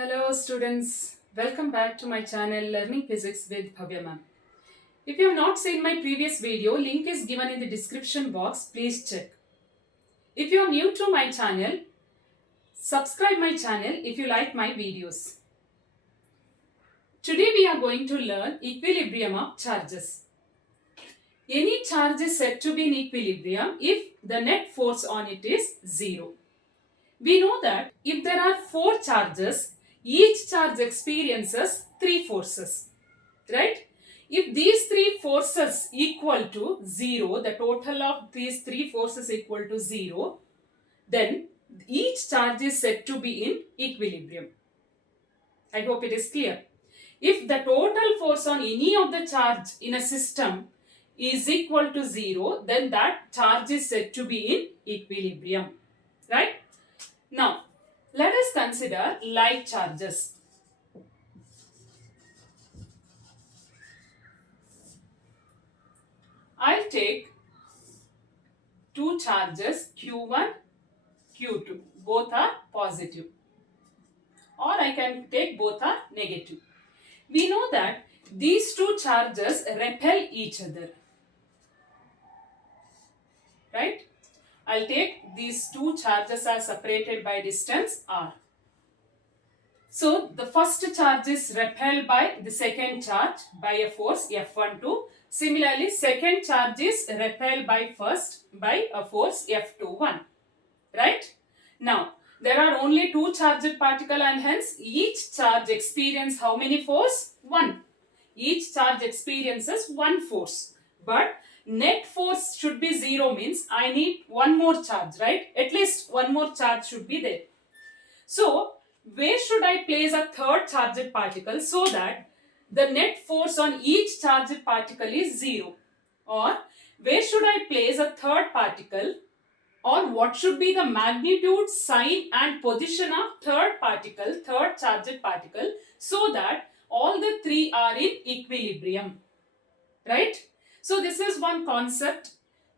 Hello students, welcome back to my channel Learning Physics with Bhavya ma'am. If you have not seen my previous video, link is given in the description box, please check. If you are new to my channel, subscribe my channel if you like my videos. Today we are going to learn equilibrium of charges. Any charge is said to be in equilibrium if the net force on it is 0. We know that if there are 4 charges, each charge experiences 3 forces, right? If these 3 forces equal to 0, the total of these 3 forces equal to 0, then each charge is said to be in equilibrium. I hope it is clear. If the total force on any of the charge in a system is equal to 0, then that charge is said to be in equilibrium, right? Now, let us consider like charges. I'll take two charges Q1, Q2. Both are positive. Or I can take both are negative. We know that these two charges repel each other. Right? I'll take these two charges are separated by distance R. So, the first charge is repelled by the second charge by a force F12. Similarly, second charge is repelled by first by a force F21. Right? Now, there are only two charged particle and hence each charge experiences how many force? 1. Each charge experiences 1 force. But net force should be 0 means I need one more charge, right? At least one more charge should be there. So, where should I place a third charged particle so that the net force on each charged particle is 0? Or where should I place a third particle? Or what should be the magnitude, sign and position of third charged particle so that all the three are in equilibrium, right? So this is one concept,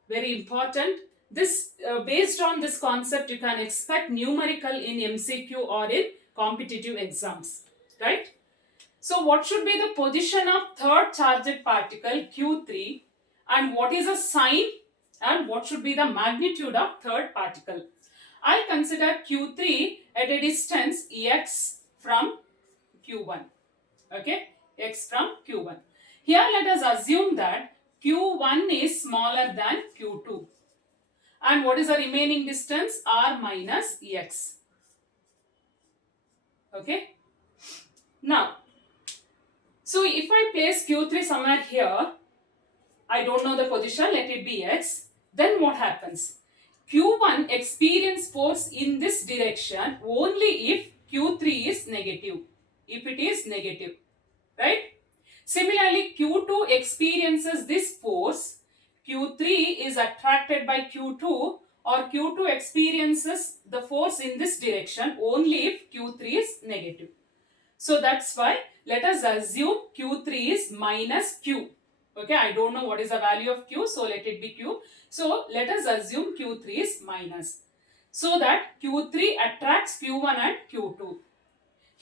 very important. This based on this concept you can expect numerical in MCQ or in competitive exams, right? So what should be the position of third charged particle Q3 and what is the sign and what should be the magnitude of third particle? I'll consider Q3 at a distance x from Q1. Okay, x from Q1. Here let us assume that Q1 is smaller than Q2. And what is the remaining distance? R minus x. Okay. Now, so if I place Q3 somewhere here, I don't know the position, let it be x. Then what happens? Q1 experience force in this direction only if Q3 is negative. If it is negative, right? Similarly, Q2 experiences this force. Q3 is attracted by Q2 or Q2 experiences the force in this direction only if Q3 is negative. So that's why let us assume Q3 is minus Q. Okay, I don't know what is the value of Q, so let it be Q. So let us assume Q3 is minus. So that Q3 attracts Q1 and Q2.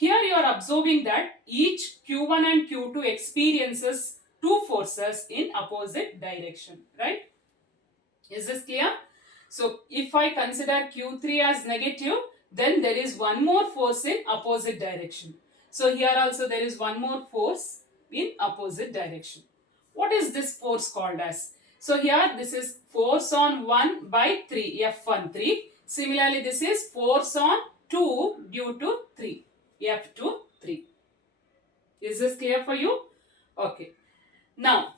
Here you are observing that each Q1 and Q2 experiences two forces in opposite direction, right? Is this clear? So if I consider Q3 as negative, then there is one more force in opposite direction. So here also there is one more force in opposite direction. What is this force called as? So here this is force on 1 by 3, F13. Similarly, this is force on 2 due to 3, F23. Is this clear for you? Okay. Now,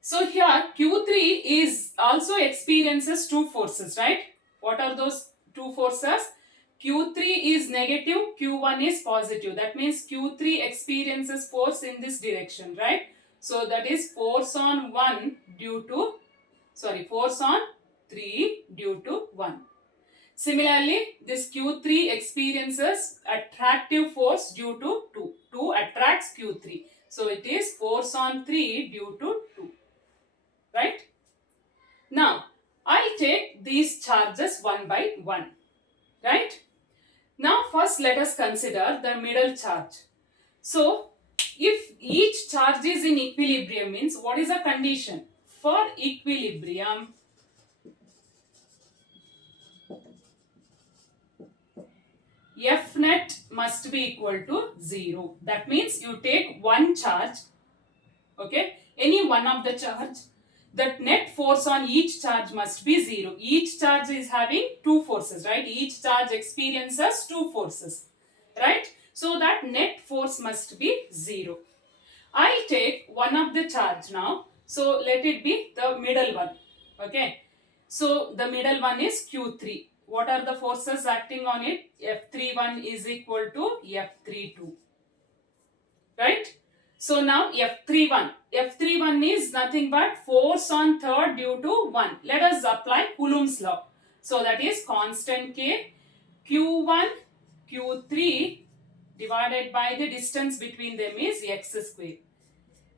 so here Q3 is also experiences two forces, right? What are those two forces? Q3 is negative, Q1 is positive. That means Q3 experiences force in this direction, right? So that is force on 1 due to, force on 3 due to 1. Similarly, this Q3 experiences attractive force due to 2. 2 attracts Q3. So it is force on 3 due to 2. Right? Now, I'll take these charges one by one. Right? Now, first first let us consider the middle charge. So if each charge is in equilibrium means what is the condition? For equilibrium, F net must be equal to 0. That means you take one charge, okay, any one of the charge, that net force on each charge must be 0. Each charge is having two forces, right? Each charge experiences two forces, right? So that net force must be 0. I'll take one of the charge now. So let it be the middle one, okay? So the middle one is Q3. What are the forces acting on it? F31 is equal to F32, right? So now F31 is nothing but force on third due to 1. Let us apply Coulomb's law. So that is constant K, Q1, Q3 divided by the distance between them is x square.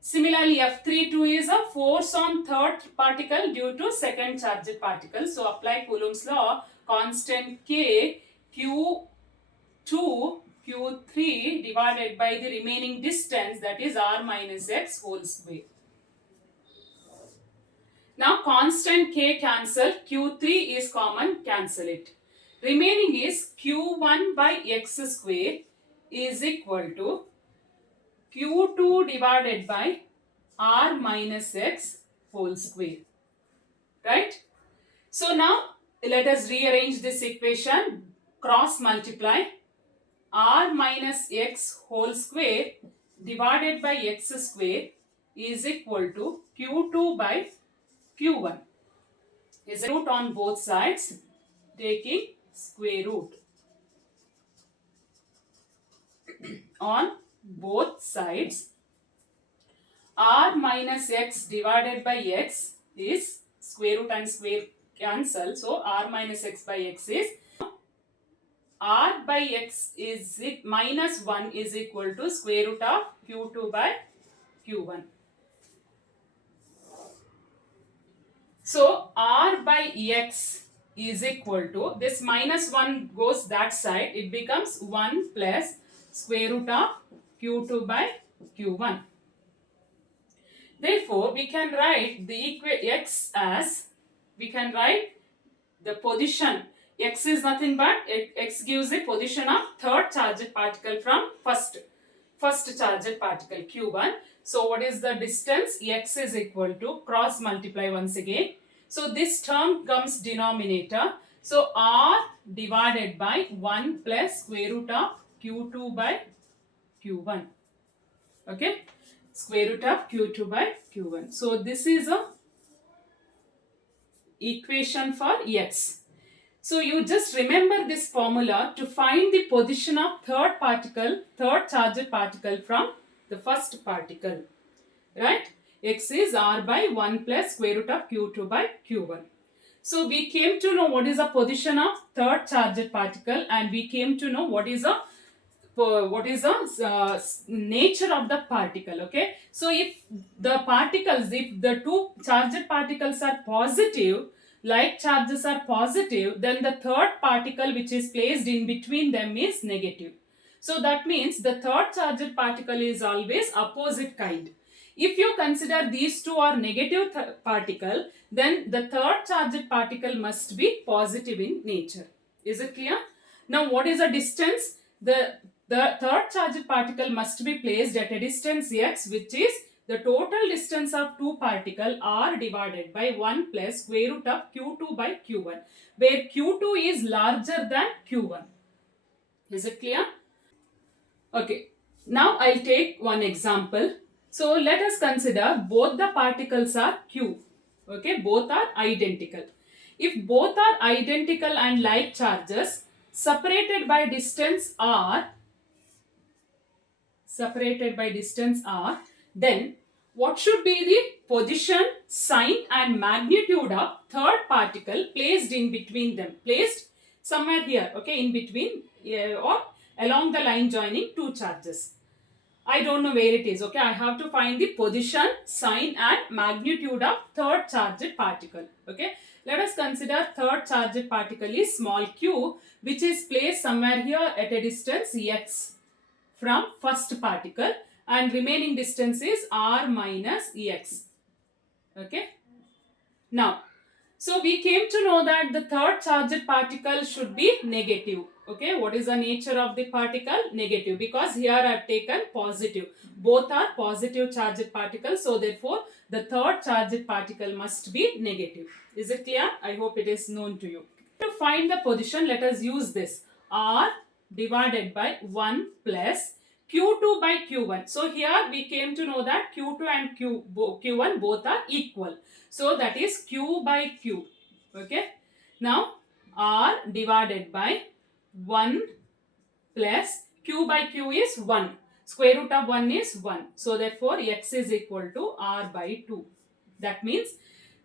Similarly, F32 is a force on third particle due to second charged particle. So apply Coulomb's law, constant K, Q2, Q3 divided by the remaining distance, that is r minus x whole square. Now constant K cancel, Q3 is common, cancel it. Remaining is Q1 by x square is equal to Q2 divided by r minus x whole square, right? So now let us rearrange this equation, cross multiply r minus x whole square divided by x square is equal to Q2 by Q1. Is a root on both sides, taking square root on both sides. R minus x divided by x is square root and square cancel. So r minus x by x is r by x is minus 1 is equal to square root of Q2 by Q1. So r by x is equal to, this minus 1 goes that side, it becomes 1 plus square root of Q2 by Q1. Therefore, we can write the x as, we can write the position. X is nothing but, x gives the position of third charged particle from first charged particle Q1. So what is the distance? X is equal to, cross multiply once again. So this term comes denominator. So r divided by 1 plus square root of Q2 by Q1. Okay. Square root of Q2 by Q1. So this is a equation for x. So you just remember this formula to find the position of third charged particle from the first particle, right? X is r by 1 plus square root of Q2 by Q1. So we came to know what is the position of third charged particle, and we came to know what is the nature of the particle, okay? So if the two charged particles are positive, like charges are positive, then the third particle which is placed in between them is negative. So that means the third charged particle is always opposite kind. If you consider these two are negative particle, then the third charged particle must be positive in nature. Is it clear? Now what is the distance? The third charged particle must be placed at a distance x, which is the total distance of two particles r divided by 1 plus square root of Q2 by Q1, where Q2 is larger than Q1. Is it clear? Okay. Now I'll take one example. So let us consider both the particles are Q. Okay, both are identical. If both are identical and like charges, separated by distance r, then what should be the position, sign and magnitude of third particle placed in between them? Placed somewhere here, okay, in between or along the line joining two charges. I don't know where it is. Okay, I have to find the position, sign and magnitude of third charged particle. Okay, let us consider third charged particle is small q, which is placed somewhere here at a distance x from first particle, and remaining distance is r minus ex. Okay, now so we came to know that the third charged particle should be negative. Okay, what is the nature of the particle? Negative, because here I have taken positive. Both are positive charged particles, so therefore the third charged particle must be negative. Is it clear? I hope it is known to you. To find the position, let us use this R divided by 1 plus Q2 by Q1. So here we came to know that Q2 and Q1 both are equal. So that is Q by Q. Okay. Now R divided by 1 plus Q by Q is 1. Square root of 1 is 1. So therefore X is equal to R by 2. That means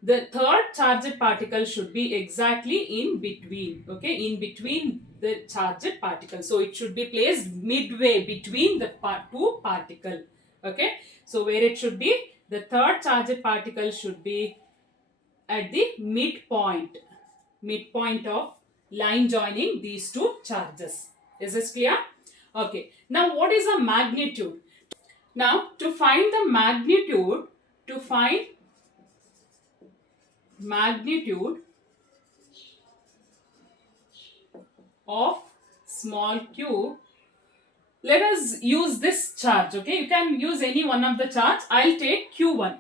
the third charged particle should be exactly in between. Okay, in between the charged particle. So it should be placed midway between the two particle. Okay, so where it should be, the third charged particle should be at the midpoint of line joining these two charges. Is this clear? Okay, now what is the magnitude? Now to find the magnitude, of small q, let us use this charge. Okay, you can use any one of the charge. I'll take q1.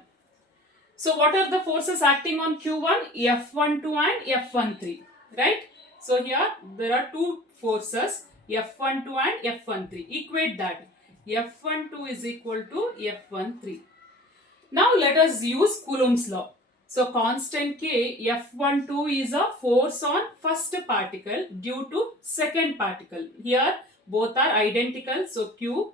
So what are the forces acting on q1? F12 and F13, right? So here there are two forces, F12 and F13. Equate that. F12 is equal to F13. Now let us use Coulomb's law. So constant K, F12 is a force on first particle due to second particle. Here both are identical. So Q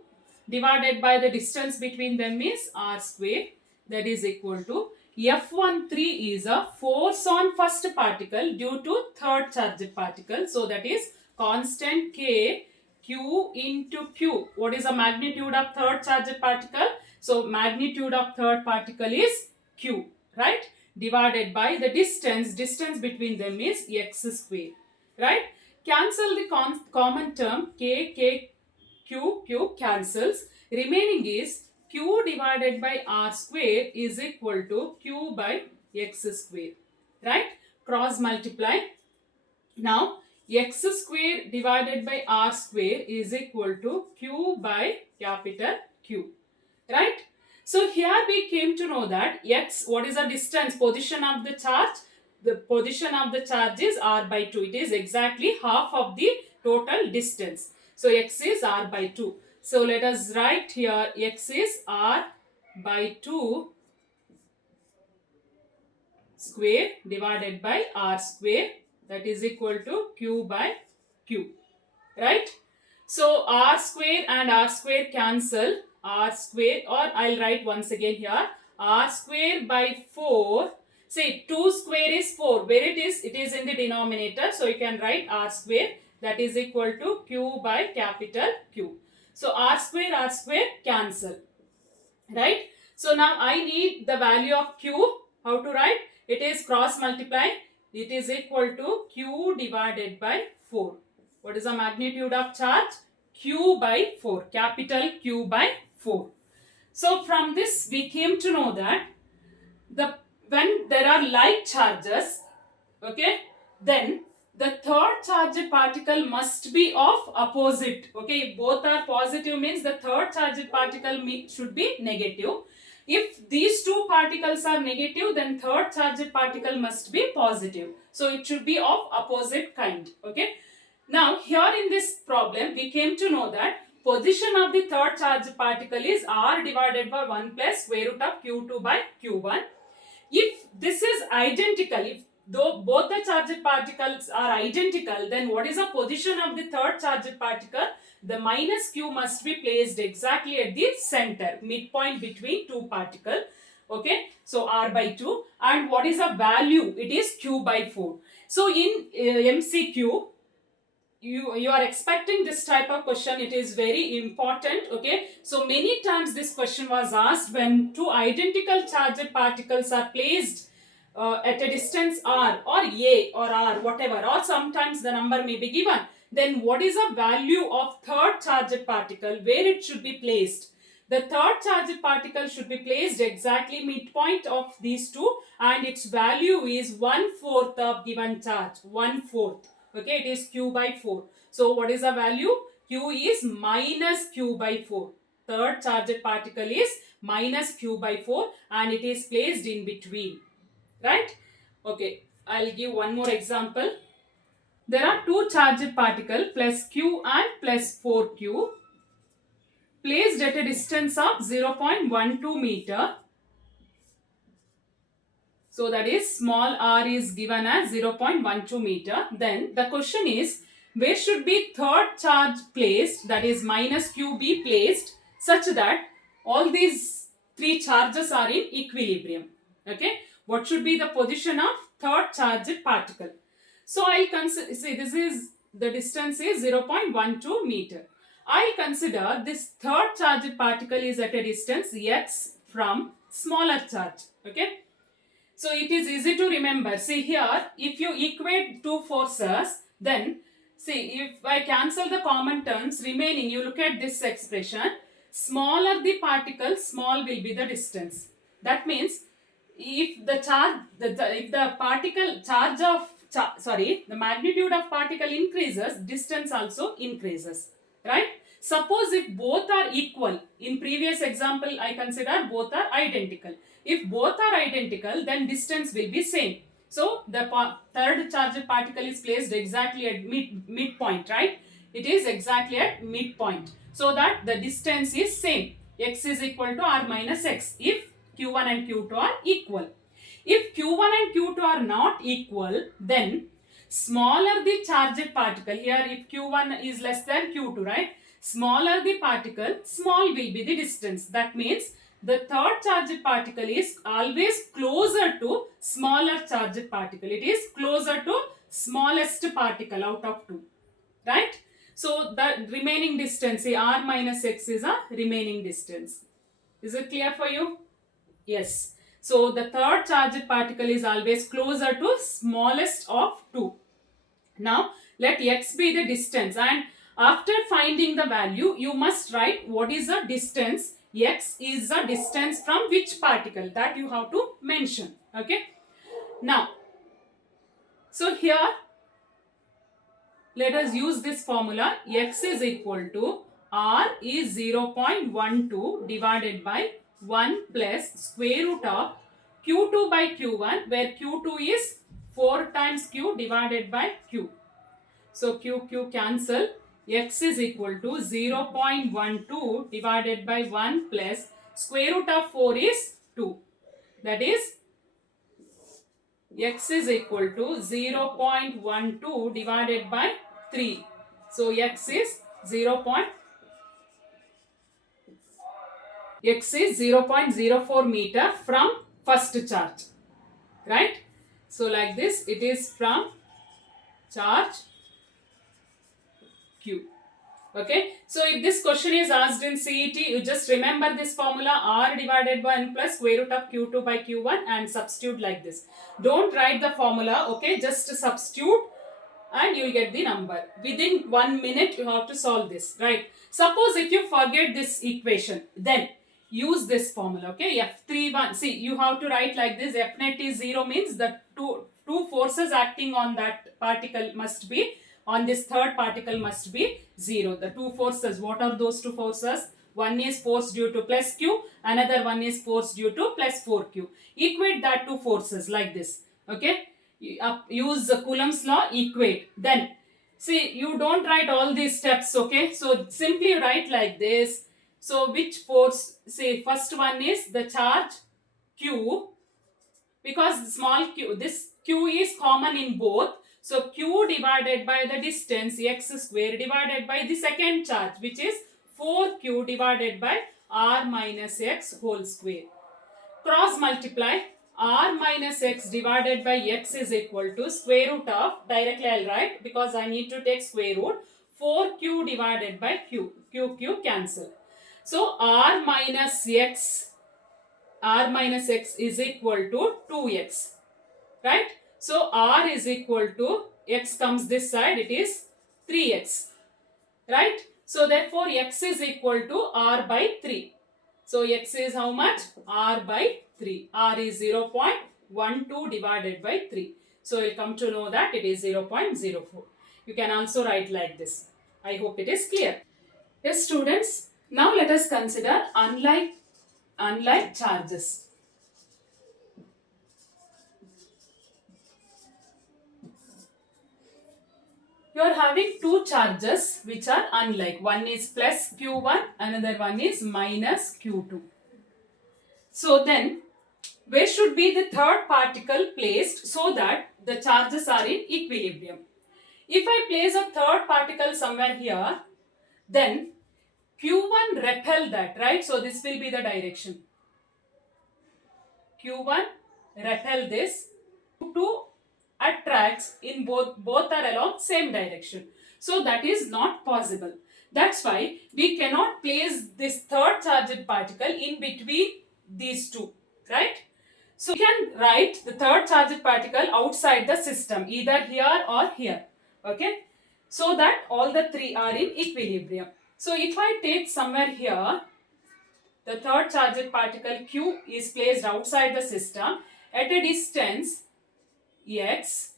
divided by the distance between them is R square. That is equal to F13 is a force on first particle due to third charged particle. So that is constant K Q into Q. What is the magnitude of third charged particle? So magnitude of third particle is Q, right? Divided by the distance between them is X square, right? Cancel the common term K, Q cancels. Remaining is Q divided by R square is equal to Q by X square, right? Cross multiply. Now X square divided by R square is equal to Q by capital Q, right? So here we came to know that X, what is the distance, position of the charge? The position of the charge is R by 2. It is exactly half of the total distance. So X is R by 2. So let us write here X is R by 2 square divided by R square, that is equal to Q by Q, right? So R square and R square cancel. R square, or I'll write once again here, R square by 4. See, 2 square is 4. Where it is in the denominator. So you can write R square, that is equal to Q by capital Q. So R square cancel, right? So now I need the value of Q. How to write? It is cross multiply. It is equal to Q divided by 4. What is the magnitude of charge? Q by 4. Capital Q by 4. So from this we came to know that when there are like charges, okay, then the third charged particle must be of opposite. Okay, if both are positive means the third charged particle should be negative. If these two particles are negative, then third charged particle must be positive. So it should be of opposite kind. Okay. Now here in this problem we came to know that position of the third charged particle is R divided by 1 plus square root of Q2 by Q1. If this is identical, if though both the charged particles are identical, then what is the position of the third charged particle? The minus Q must be placed exactly at the center, midpoint between two particles. Okay, so R by 2. And what is the value? It is Q by 4. So in MCQ, you are expecting this type of question. It is very important. Okay, so many times this question was asked when two identical charged particles are placed at a distance r or a or r, whatever, or sometimes the number may be given, then what is the value of third charged particle, where it should be placed. The third charged particle should be placed exactly midpoint of these two, and its value is 1/4 of given charge. 1/4. Okay, it is q by 4. So what is the value? Q is minus q by 4. Third charged particle is minus q by 4 and it is placed in between. Right? Okay, I'll give one more example. There are two charged particles plus q and plus 4q placed at a distance of 0.12 meter. So that is small r is given as 0.12 meter. Then the question is, where should be third charge placed, that is minus q be placed, such that all these three charges are in equilibrium. Okay, what should be the position of third charged particle? So I'll consider, see, this is the distance is 0.12 meter. I consider this third charged particle is at a distance x from smaller charge. Okay, so it is easy to remember. See here, if you equate two forces, then see, if I cancel the common terms remaining, you look at this expression, smaller the particle, small will be the distance. That means if the charge, if the particle charge of, the magnitude of particle increases, distance also increases, right? Suppose if both are equal, in previous example I consider both are identical. If both are identical, then distance will be same. So the third charged particle is placed exactly at midpoint, right? It is exactly at midpoint, so that the distance is same. X is equal to r minus x if q1 and q2 are equal. If q1 and q2 are not equal, then smaller the charged particle, here if q1 is less than q2, right? Smaller the particle, small will be the distance. That means the third charged particle is always closer to smaller charged particle. It is closer to smallest particle out of two, right? So the remaining distance, say r minus x, is a remaining distance. Is it clear for you? Yes. So the third charged particle is always closer to smallest of two. Now let x be the distance, and after finding the value, you must write what is the distance. X is the distance from which particle, that you have to mention. Okay. Now, so here let us use this formula. X is equal to r is 0.12 divided by 1 plus square root of q2 by q1, where q2 is 4 times q divided by q. So q cancel. X is equal to 0.12 divided by 1 plus square root of 4 is 2. That is, x is equal to 0.12 divided by 3. So x is 0.04 meter from first charge. Right? So like this, it is from charge q. Okay, so if this question is asked in CET, you just remember this formula, r divided by n plus square root of q2 by q1, and substitute like this. Don't write the formula, okay, just substitute and you will get the number. Within 1 minute you have to solve this, right? Suppose if you forget this equation, then use this formula, okay? F31, see, you have to write like this. F net is 0 means the two forces acting on that particle must be, on this third particle must be 0. The two forces, what are those two forces? One is force due to plus q, another one is force due to plus 4q. Equate that two forces like this, okay? Use the Coulomb's law, equate. Then, see, you don't write all these steps, okay? So, simply write like this. So, which force, say, first one is the charge q, because small q, this q is common in both. So, q divided by the distance x square divided by the second charge, which is 4q divided by r minus x whole square. Cross multiply. r minus x divided by x is equal to square root of, directly I'll write because I need to take square root, 4q divided by q. Q cancel. So r minus x is equal to 2x, right? So r is equal to, x comes this side, it is 3x, right? So therefore x is equal to r by 3. So x is how much? R by 3. R is 0.12 divided by 3. So you'll come to know that it is 0.04. You can also write like this. I hope it is clear. Yes, students. Now let us consider unlike charges. You are having two charges which are unlike. One is plus q1, another one is minus q2. So then, where should be the third particle placed so that the charges are in equilibrium? If I place a third particle somewhere here, then q1 repel that, right? So this will be the direction. q1 repel this, q2 attracts in both are along same direction. So that is not possible. That's why we cannot place this third charged particle in between these two, right? So we can write the third charged particle outside the system, either here or here, okay? So that all the three are in equilibrium. So if I take somewhere here, the third charged particle Q is placed outside the system at a distance x,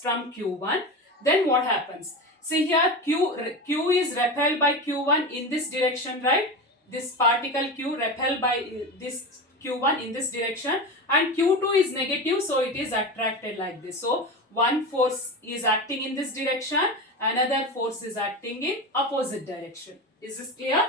from Q1, then what happens? See here, Q is repelled by Q1 in this direction, right? This particle Q repelled by this Q1 in this direction, and Q2 is negative, so it is attracted like this. So one force is acting in this direction, another force is acting in opposite direction. Is this clear?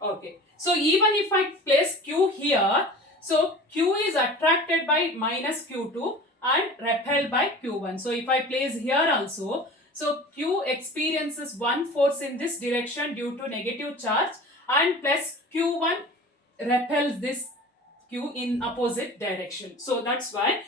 Okay. So even if I place Q here, so Q is attracted by minus Q2 and repelled by Q1. So if I place here also, so Q experiences one force in this direction due to negative charge, and plus Q1 repels this Q in opposite direction. So that's why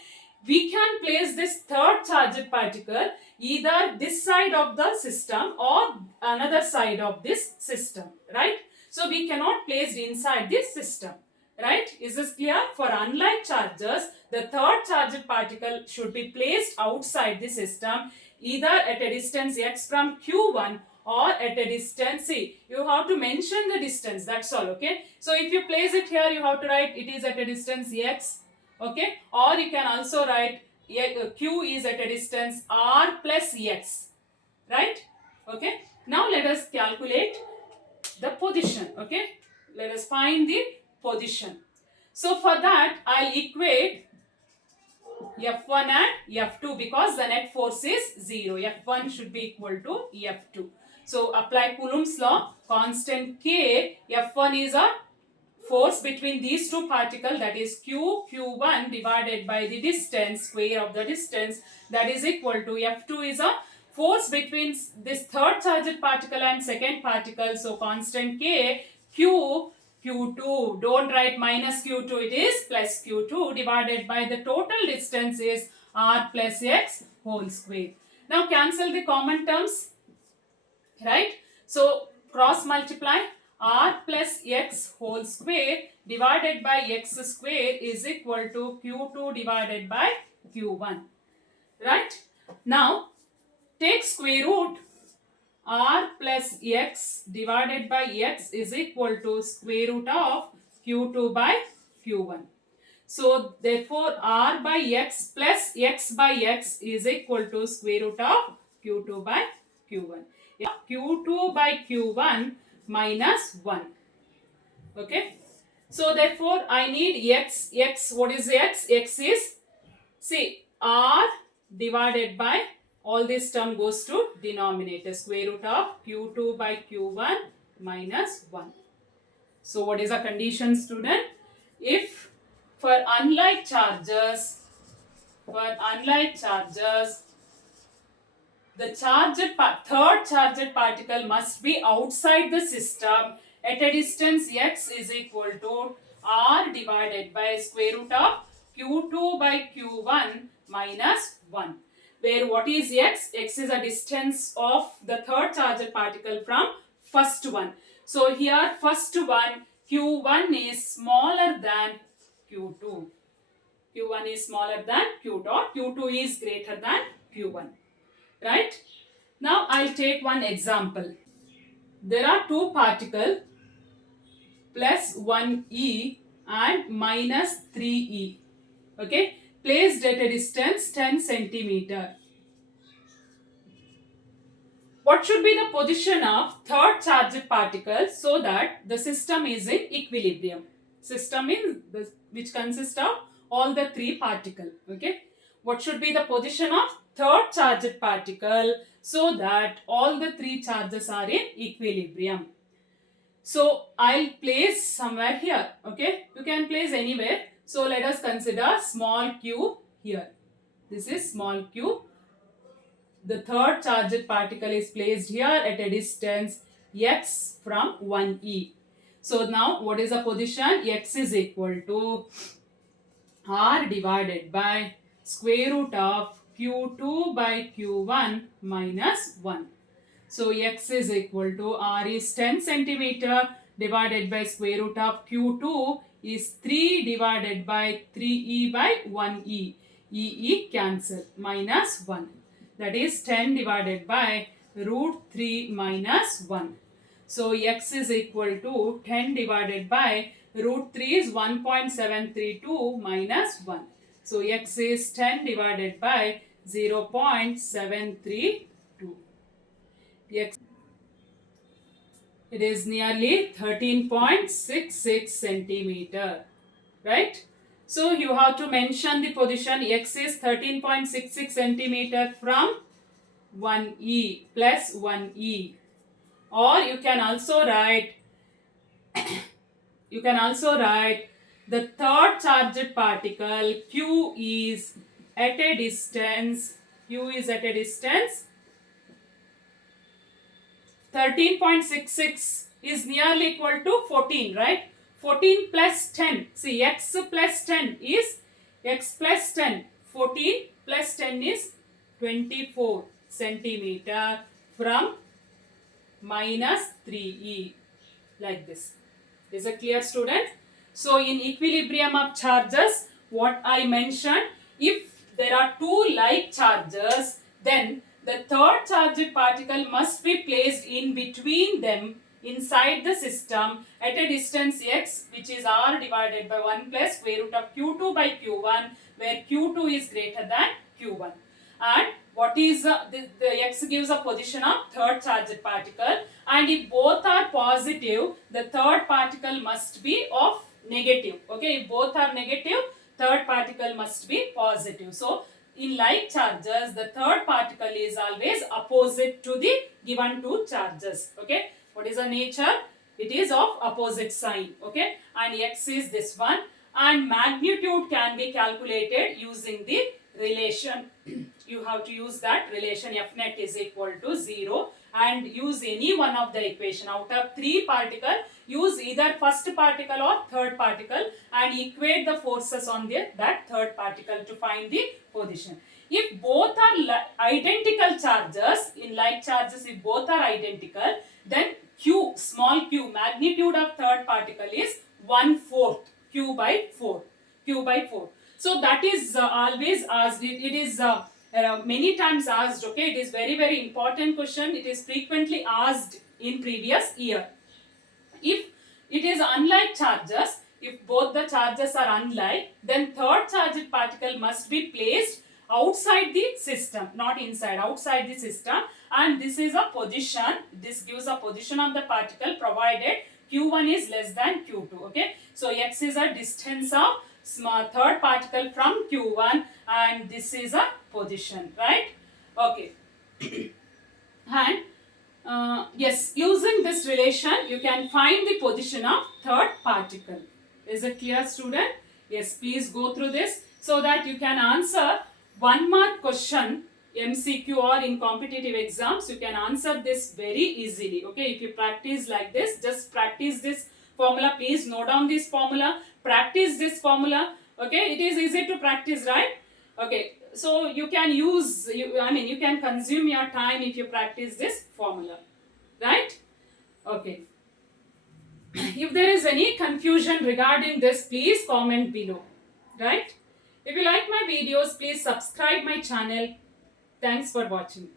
we can place this third charged particle either this side of the system or another side of this system, right? So we cannot place it inside this system, right? Is this clear? For unlike charges, the third charged particle should be placed outside the system, either at a distance x from Q1 or at a distance, see, you have to mention the distance, that's all, okay? So if you place it here, you have to write it is at a distance x, okay? Or you can also write Q is at a distance r plus x, right? Okay. Now let us calculate the position, okay? Let us find the position. So for that, I'll equate F1 and F2 because the net force is 0. F1 should be equal to F2. So apply Coulomb's law, constant K, F1 is a force between these two particles, that is Q1 divided by the distance, square of the distance, that is equal to F2 is a force between this third charged particle and second particle. So constant K, Q2, don't write minus Q2, it is plus Q2 divided by the total distance is R plus X whole square. Now cancel the common terms, right? So cross multiply, R plus X whole square divided by X square is equal to Q2 divided by Q1, right? Now take square root, R plus X divided by X is equal to square root of Q2 by Q1. So therefore R by X plus X by X is equal to square root of Q2 by Q1. Q2 by Q1 minus 1. Okay. So therefore I need X. What is X? X is, see, R divided by, all this term goes to denominator, square root of Q2 by Q1 minus 1. So what is the condition, student? If for unlike charges, the third charged particle must be outside the system at a distance x is equal to R divided by square root of Q2 by Q1 minus 1. Where what is X? X is a distance of the third charged particle from first one. So here first one, Q1 is smaller than Q2. Q1 is smaller than Q dot. Q2 is greater than Q1. Right? Now I'll take one example. There are two particles plus 1e and minus 3e. Okay, placed at a distance 10 centimeter. What should be the position of third charged particle so that the system is in equilibrium? System in which consists of all the three particles. Okay, what should be the position of third charged particle so that all the three charges are in equilibrium? So I'll place somewhere here. Okay, you can place anywhere. So let us consider small q here. This is small q. The third charged particle is placed here at a distance x from 1e. So now what is the position? X is equal to r divided by square root of q2 by q1 minus 1. So x is equal to r is 10 centimeter divided by square root of q2 is 3 divided by 3e by 1e. E cancel minus 1. That is 10 divided by root 3 minus 1. So x is equal to 10 divided by root 3 is 1.732 minus 1. So x is 10 divided by 0.732. X, it is nearly 13.66 centimeter. Right? So you have to mention the position. X is 13.66 centimeter from 1e plus 1e. Or you can also write the third charged particle Q is at a distance 13.66 is nearly equal to 14, right? 14 plus 10. See, x plus 10 is x plus 10. 14 plus 10 is 24 centimeter from minus 3e. Like this. Is it clear, student? So, in equilibrium of charges, what I mentioned, if there are two like charges, then the third charged particle must be placed in between them inside the system at a distance x, which is r divided by 1 plus square root of q2 by q1, where q2 is greater than q1. And what is the x gives a position of third charged particle, and if both are positive, the third particle must be of negative. Okay, if both are negative, third particle must be positive. So in like charges, the third particle is always opposite to the given two charges. Okay, what is the nature? It is of opposite sign. Okay, and x is this one, and magnitude can be calculated using the relation. You have to use that relation. F net is equal to 0, and use any one of the equation. Out of three particle, use either first particle or third particle and equate the forces on that third particle to find the position. If both are identical charges, in like charges, if both are identical, then q, small q, magnitude of third particle is 1/4, q by 4. So that is always asked. It is many times asked. Okay, it is very, very important question. It is frequently asked in previous year. If it is unlike charges, if both the charges are unlike, then third charged particle must be placed outside the system, not inside, outside the system. And this is a position, this gives a position of the particle provided q1 is less than q2. Okay, so x is a distance of third particle from q1, and this is a position, right? Okay. And yes, using this relation, you can find the position of third particle. Is it clear, student? Yes, please go through this so that you can answer 1 mark question, MCQ, or in competitive exams. You can answer this very easily. Okay, if you practice like this, just practice this formula. Please note down this formula. Practice this formula. Okay, it is easy to practice, right? Okay, so you can use, you can consume your time if you practice this formula, right? Okay. If there is any confusion regarding this, please comment below, right? If you like my videos, please subscribe my channel. Thanks for watching.